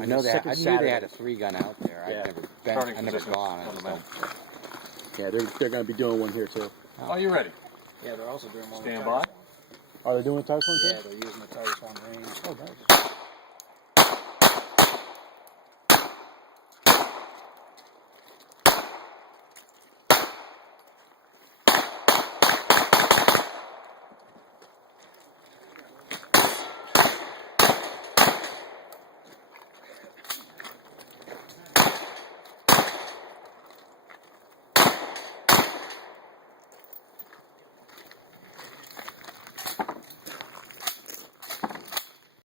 I know that. I knew they had a 3-gun out there. Yeah. I never gone. I just don't. Yeah, they're going to be doing one here too. Oh, you ready? Yeah, they're also doing one. Stand with by. Titus One. Are they doing a Titus one too? Yeah, they're using the Titus One range. Oh, nice.